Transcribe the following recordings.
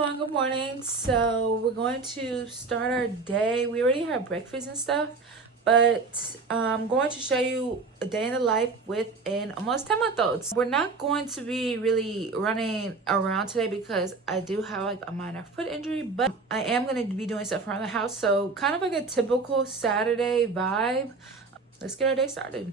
everyone, good morning. So we're going to start our day. We already had breakfast and stuff, but I'm going to show you a day in the life with an almost 10-month-old. We're not going to be really running around today because I do have like a minor foot injury, but I am going to be doing stuff around the house. So kind of like a typical Saturday vibe. Let's get our day started.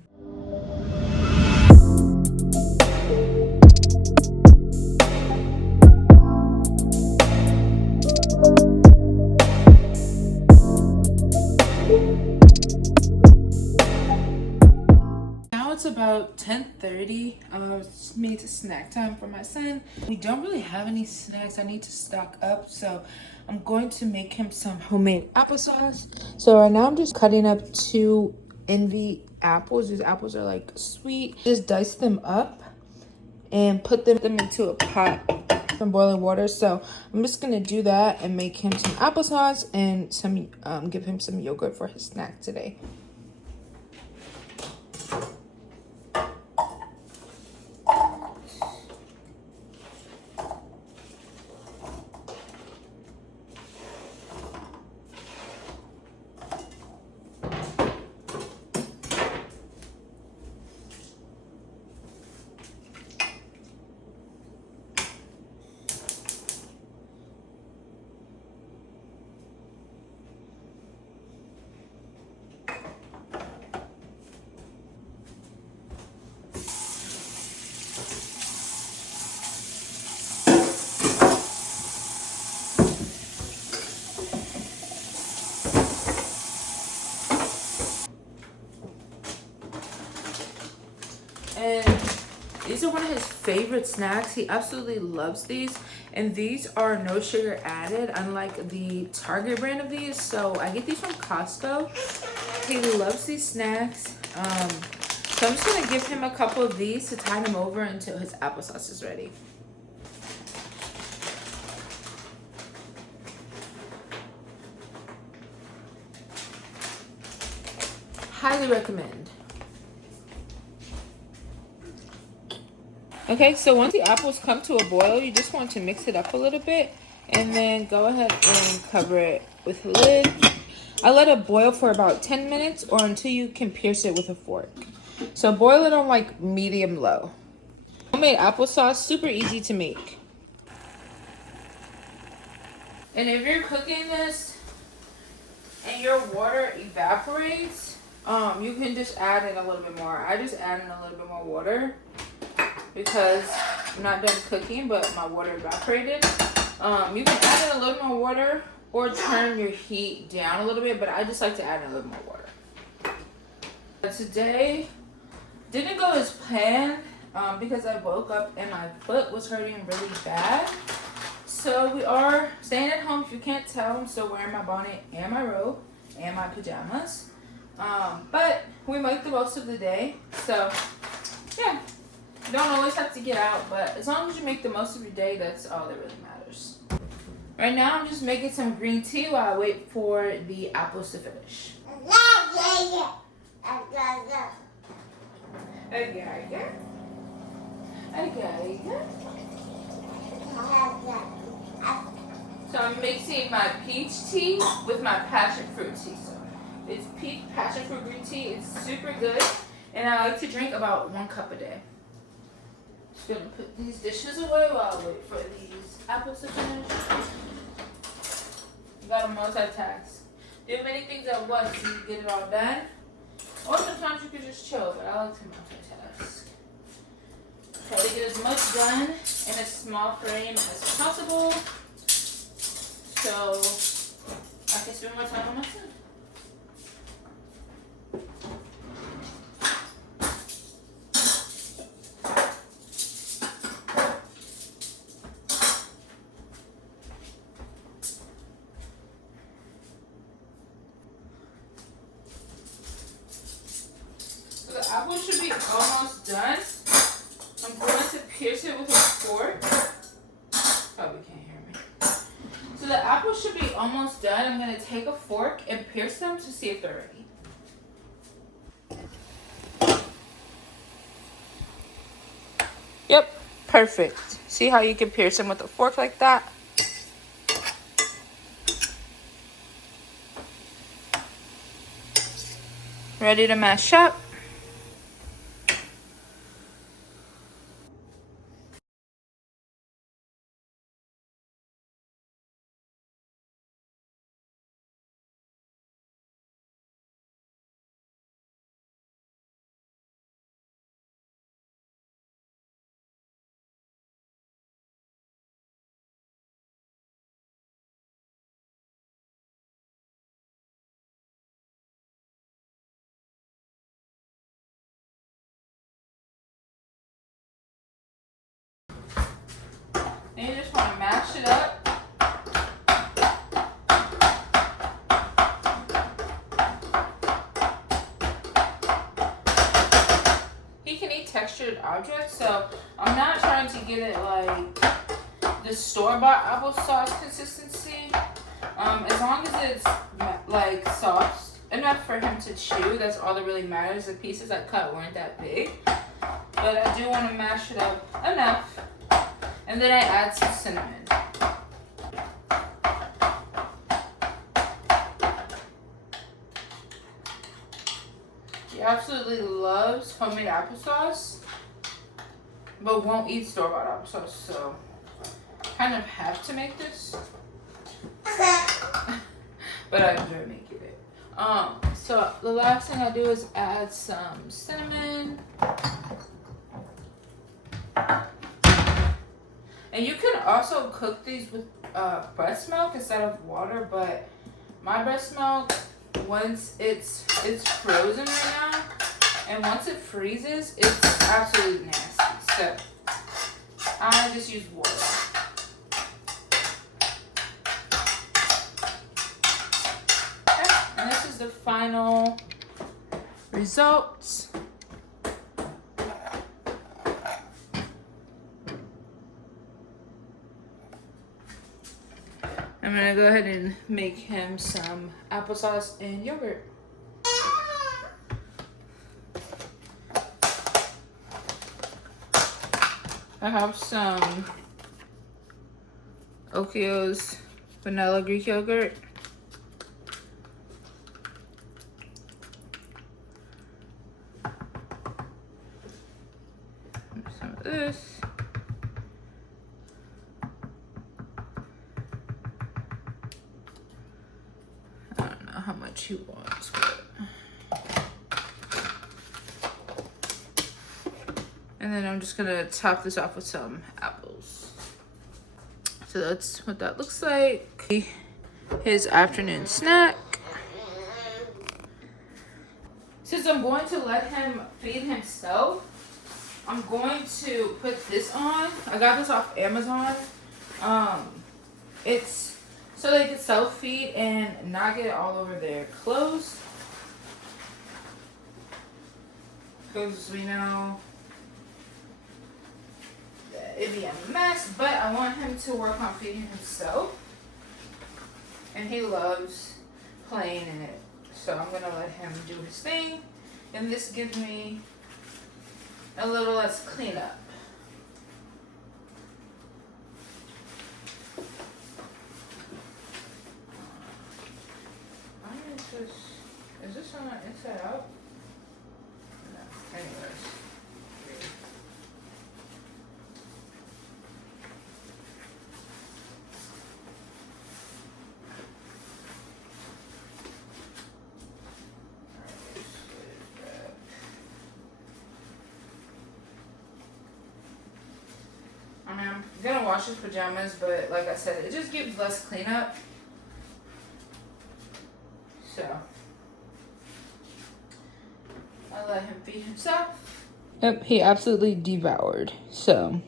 It's about 10:30. It's made snack time for my son. We don't really have any snacks. I need to stock up, so I'm going to make him some homemade applesauce. So right now I'm just cutting up 2 Envy apples. These apples are like sweet. Just dice them up and put them into a pot from boiling water. So I'm just gonna do that and make him some applesauce and give him some yogurt for his snack today. And these are one of his favorite snacks. He absolutely loves these. And these are no sugar added, unlike the Target brand of these. So I get these from Costco. He loves these snacks. So I'm just going to give him a couple of these to tide him over until his applesauce is ready. Highly recommend. Okay, so once the apples come to a boil, you just want to mix it up a little bit and then go ahead and cover it with a lid. I let it boil for about 10 minutes or until you can pierce it with a fork. So boil it on like medium low. Homemade applesauce, super easy to make. And if you're cooking this and your water evaporates, you can just add in a little bit more. I just add in a little bit more water because I'm not done cooking, but my water evaporated. You can add in a little more water or turn your heat down a little bit, but I just like to add in a little more water. Today didn't go as planned because I woke up and my foot was hurting really bad. So we are staying at home. If you can't tell, I'm still wearing my bonnet and my robe and my pajamas. But we make the most of the day. So yeah. You don't always have to get out, but as long as you make the most of your day, that's all that really matters. Right now, I'm just making some green tea while I wait for the apples to finish. So I'm mixing my peach tea with my passion fruit tea. So it's peach passion fruit green tea. It's super good, and I like to drink about 1 cup a day. Just gonna put these dishes away while I wait for these apples to finish. You gotta multitask. Do many things at once so you get it all done. Or sometimes you can just chill, but I like to multitask. Try to get as much done in a small frame as possible so I can spend more time on my son. The apple should be almost done. I'm going to pierce it with a fork. Probably can't hear me. So the apples should be almost done. I'm going to take a fork and pierce them to see if they're ready. Yep, perfect. See how you can pierce them with a fork like that? ready to mash up. And you just want to mash it up. He can eat textured objects, so I'm not trying to get it like the store-bought applesauce consistency. As long as it's like soft enough for him to chew, that's all that really matters. The pieces I cut weren't that big, but I do want to mash it up enough. And then I add some cinnamon. He absolutely loves homemade applesauce, but won't eat store-bought applesauce, so kind of have to make this. But I enjoy making it. So the last thing I do is add some cinnamon. And you can also cook these with breast milk instead of water, but my breast milk, once it's frozen right now, and once it freezes, it's absolutely nasty. So I just use water. Okay, and this is the final results. I'm gonna go ahead and make him some applesauce and yogurt. I have some Okio's vanilla Greek yogurt. Some of this. How much he wants, but... And then I'm just gonna top this off with some apples. So that's what that looks like. His afternoon snack. Since I'm going to let him feed himself, I'm going to put this on. I got this off Amazon. It's so they can self-feed and not get it all over their clothes. Because we know that it'd be a mess, but I want him to work on feeding himself. And he loves playing in it. So I'm going to let him do his thing. And this gives me a little less cleanup. Is this on the inside out? No. Anyways. I mean, I'm gonna wash his pajamas, but like I said, it just gives less cleanup. So I let him feed himself. Yep, he absolutely devoured. So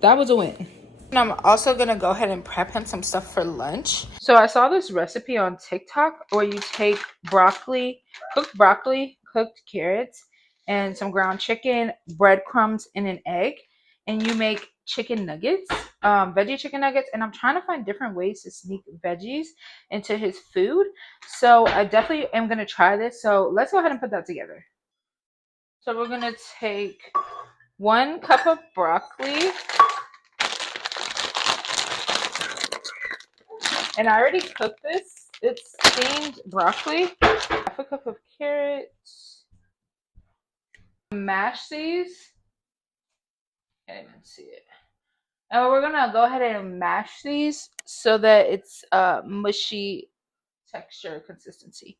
that was a win. And I'm also gonna go ahead and prep him some stuff for lunch. So I saw this recipe on TikTok where you take broccoli, cooked carrots, and some ground chicken, breadcrumbs, and an egg, and you make chicken nuggets, veggie chicken nuggets. And I'm trying to find different ways to sneak veggies into his food. So I definitely am gonna try this. So let's go ahead and put that together. So we're gonna take 1 cup of broccoli. And I already cooked this. It's steamed broccoli, half a cup of carrots. Mash these. Can't even see it. And we're gonna go ahead and mash these so that it's mushy texture consistency.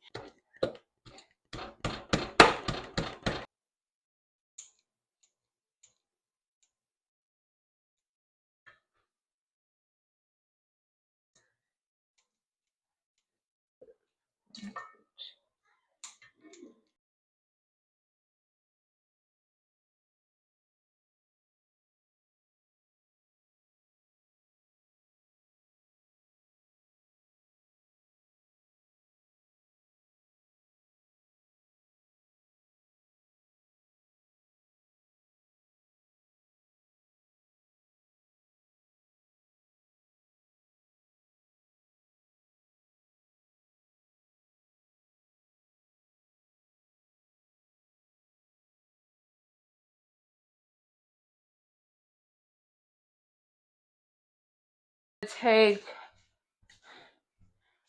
Take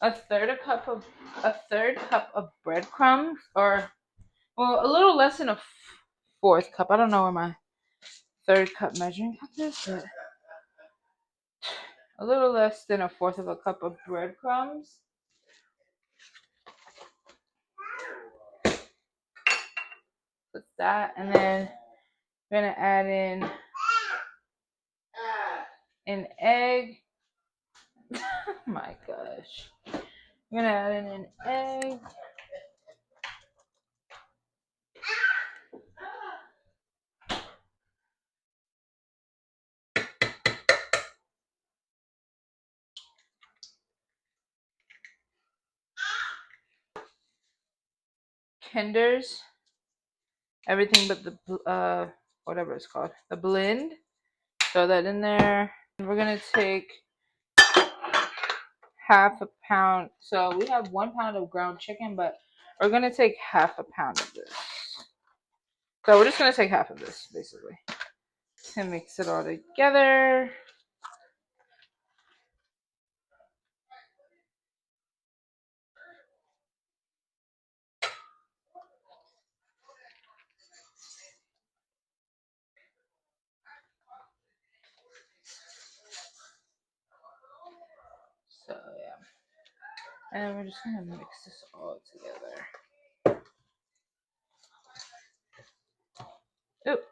a third cup of breadcrumbs, or well, a little less than a fourth cup. I don't know where my third cup measuring cup is, but a little less than a fourth of a cup of breadcrumbs. Put that, and then we're gonna add in an egg. Oh my gosh. We're gonna add in an egg. Kinders, everything but the whatever it's called, the blend. Throw that in there. We're gonna take half a pound. So we have 1 pound of ground chicken, but we're gonna take half a pound of this. So we're just gonna take half of this basically and mix it all together. So yeah, and we're just gonna mix this all together. Oop.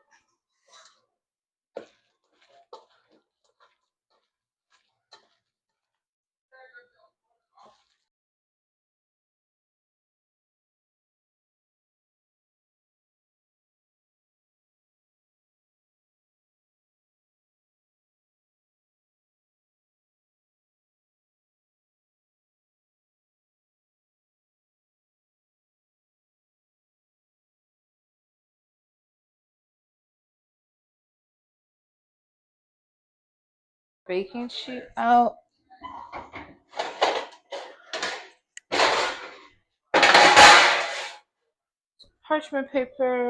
Baking sheet out. Parchment paper.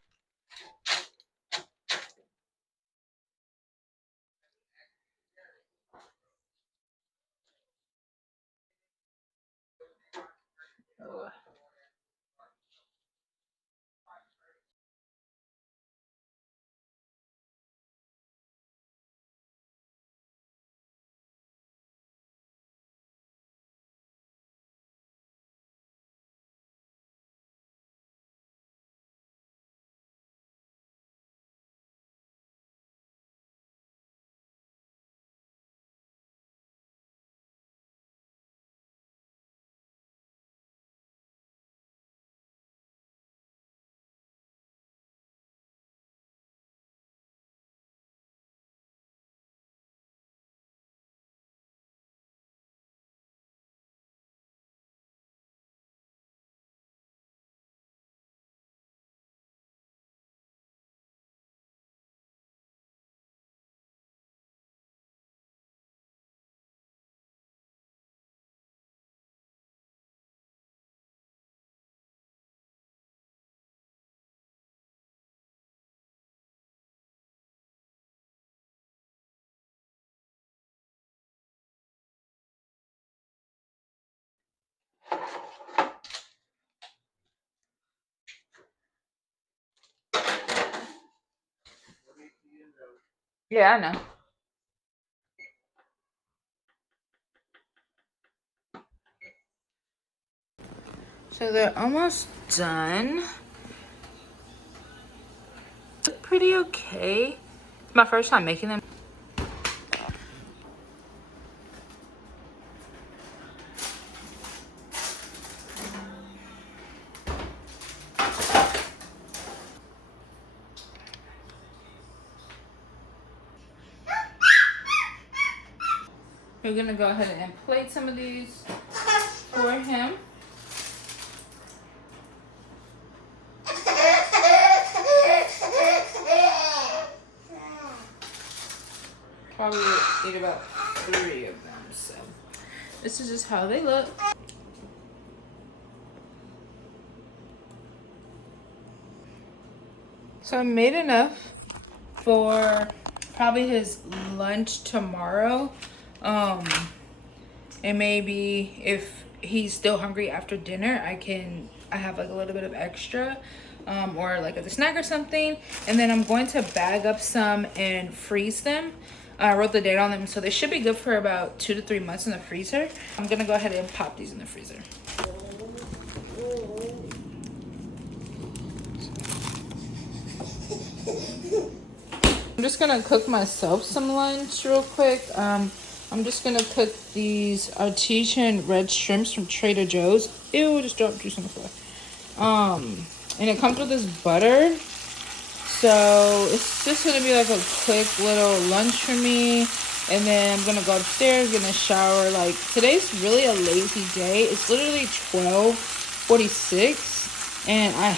Yeah, I know. So they're almost done. Look pretty okay. It's my first time making them. We're gonna go ahead and plate some of these for him. Probably eat about 3 of them. So this is just how they look. So I made enough for probably his lunch tomorrow. And maybe if he's still hungry after dinner, I have like a little bit of extra, or like a snack or something. And then I'm going to bag up some and freeze them. I wrote the date on them, so they should be good for about 2 to 3 months in the freezer. I'm gonna go ahead and pop these in the freezer. I'm just gonna cook myself some lunch real quick. I'm just gonna cook these artesian red shrimps from Trader Joe's. Ew, just dropped juice on the floor. And it comes with this butter. So it's just gonna be like a quick little lunch for me. And then I'm gonna go upstairs, gonna shower. Like, today's really a lazy day. It's literally 12:46, and I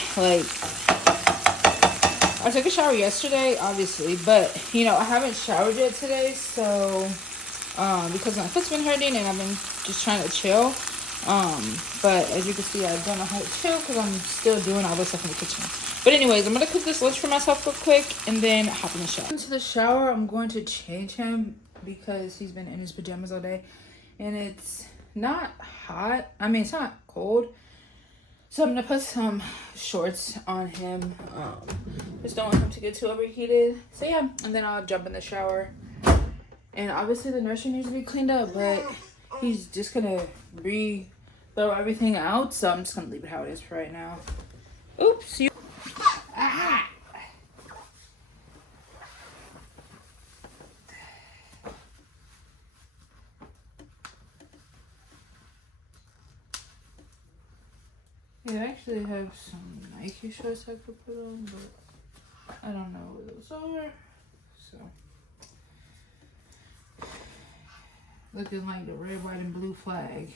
took a shower yesterday, obviously, but you know, I haven't showered yet today, so because my foot's been hurting and I've been just trying to chill. But as you can see, I don't know how to chill because I'm still doing all this stuff in the kitchen. But anyways, I'm gonna cook this lunch for myself real quick and then hop in the shower. Into the shower, I'm going to change him because he's been in his pajamas all day, and it's not hot. I mean, it's not cold. So I'm gonna put some shorts on him. Just don't want him to get too overheated. So yeah, and then I'll jump in the shower. And obviously the nursery needs to be cleaned up, but he's just gonna throw everything out. So I'm just gonna leave it how it is for right now. Oops. I actually have some Nike shorts I could put on, but I don't know where those are. So, looking like the red, white, and blue flag.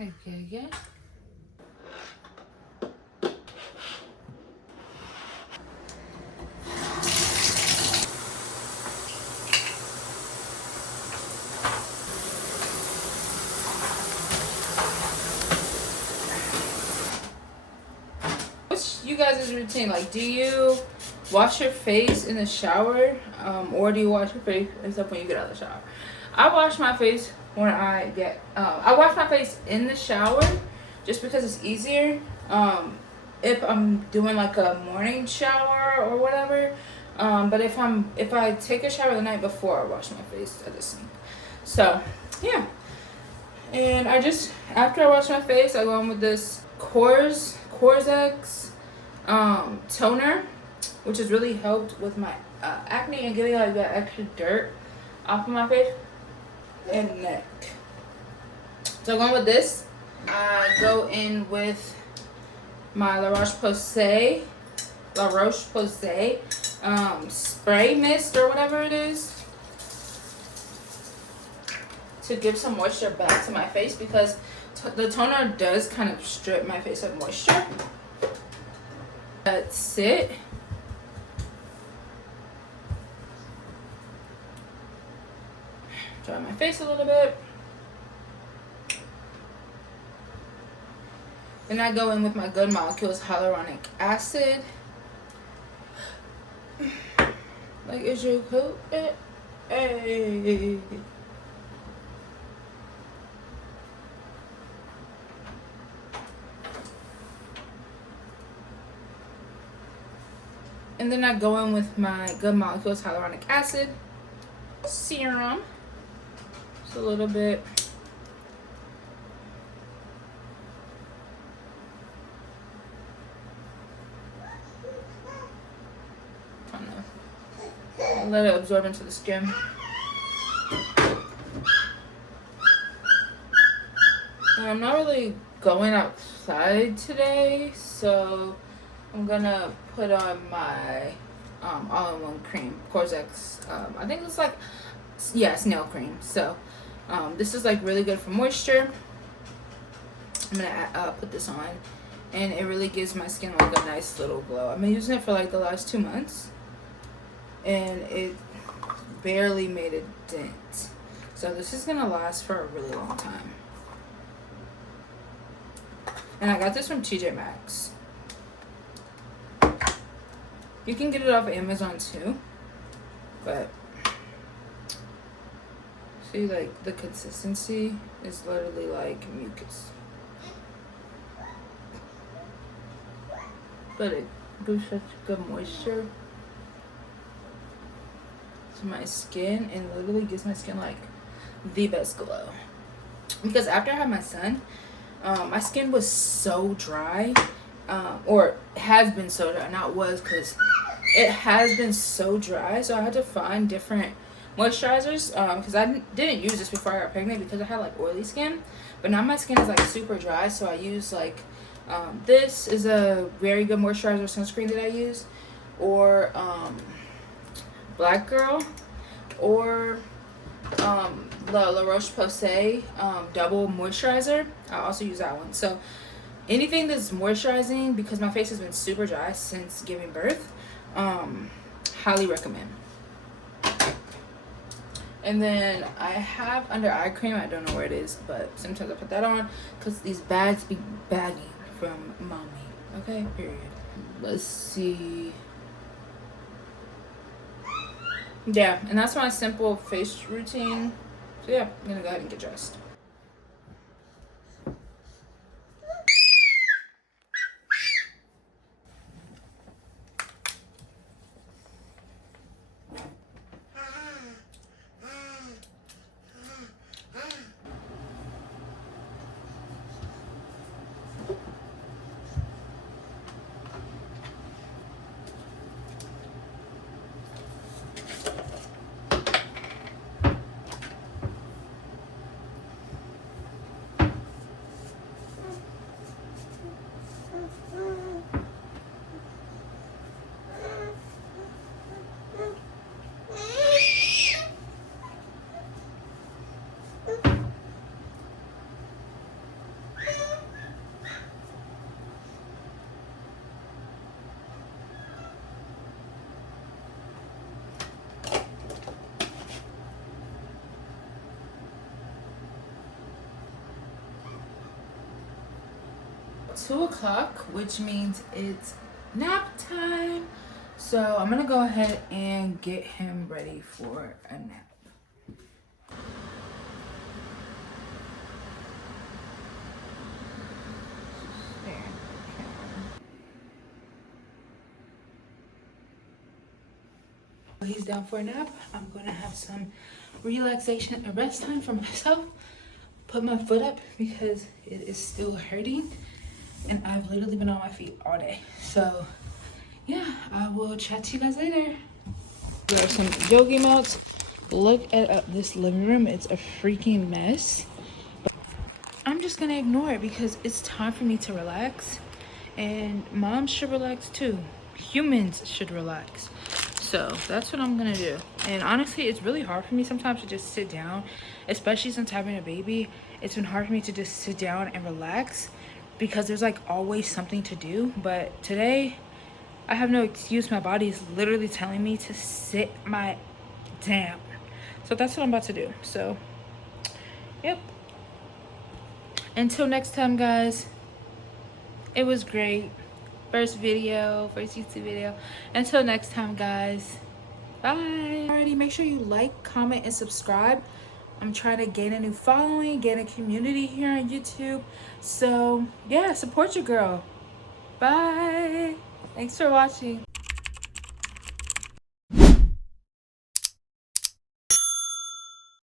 Okay, yeah. What's you guys' routine? Like, do you wash your face in the shower, or do you wash your face except when you get out of the shower? I wash my face when I wash my face in the shower just because it's easier. If I'm doing like a morning shower or whatever. But if I take a shower the night before, I wash my face at the sink. So yeah. And after I wash my face, I go in with this Corzex toner, which has really helped with my acne and getting like that extra dirt off of my face and neck. So going with this, I go in with my La Roche-Posay spray mist or whatever it is to give some moisture back to my face, because the toner does kind of strip my face of moisture. That's it. Dry my face a little bit. Then I go in with my Good Molecules hyaluronic acid. Like, is your coat? Hey. And then I go in with my Good Molecules Hyaluronic Acid Serum. Just a little bit. Let it absorb into the skin. And I'm not really going outside today, so I'm gonna put on my all-in-one cream, Cortex. I think it's like, yeah, snail cream. So this is like really good for moisture. I'm gonna put this on, and it really gives my skin like a nice little glow. I've been using it for like the last 2 months, and it barely made a dent. So this is gonna last for a really long time. And I got this from TJ Maxx. You can get it off Amazon too, but see, like, the consistency is literally like mucus, but it gives such good moisture to my skin and literally gives my skin like the best glow. Because after I had my son, my skin was so dry, or has been so dry, not was, because it has been so dry, so I had to find different moisturizers, because I didn't use this before I got pregnant because I had like oily skin, but now my skin is like super dry, so I use like this is a very good moisturizer sunscreen that I use, or Black Girl, or La Roche-Posay double moisturizer. I also use that one. So anything that's moisturizing, because my face has been super dry since giving birth, highly recommend. And then I have under eye cream. I don't know where it is, but sometimes I put that on because these bags be bagging from mommy. Okay, period. Let's see. Yeah, and that's my simple face routine. So yeah, I'm gonna go ahead and get dressed. Two o'clock, which means it's nap time. So I'm gonna go ahead and get him ready for a nap. He's down for a nap. I'm gonna have some relaxation and rest time for myself. Put my foot up because it is still hurting, and I've literally been on my feet all day. So yeah, I will chat to you guys later. There are some yogi mats. Look at this living room. It's a freaking mess. But I'm just gonna ignore it because it's time for me to relax, and moms should relax too. Humans should relax. So that's what I'm gonna do. And honestly, it's really hard for me sometimes to just sit down, especially since having a baby. It's been hard for me to just sit down and relax because there's like always something to do. But today I have no excuse. My body is literally telling me to sit my down. So that's what I'm about to do. So yep, until next time, guys, it was great. First YouTube video. Until next time, guys. Bye. Alrighty, make sure you like, comment, and subscribe. I'm trying to gain a new following, gain a community here on YouTube. So yeah, support your girl. Bye. Thanks for watching.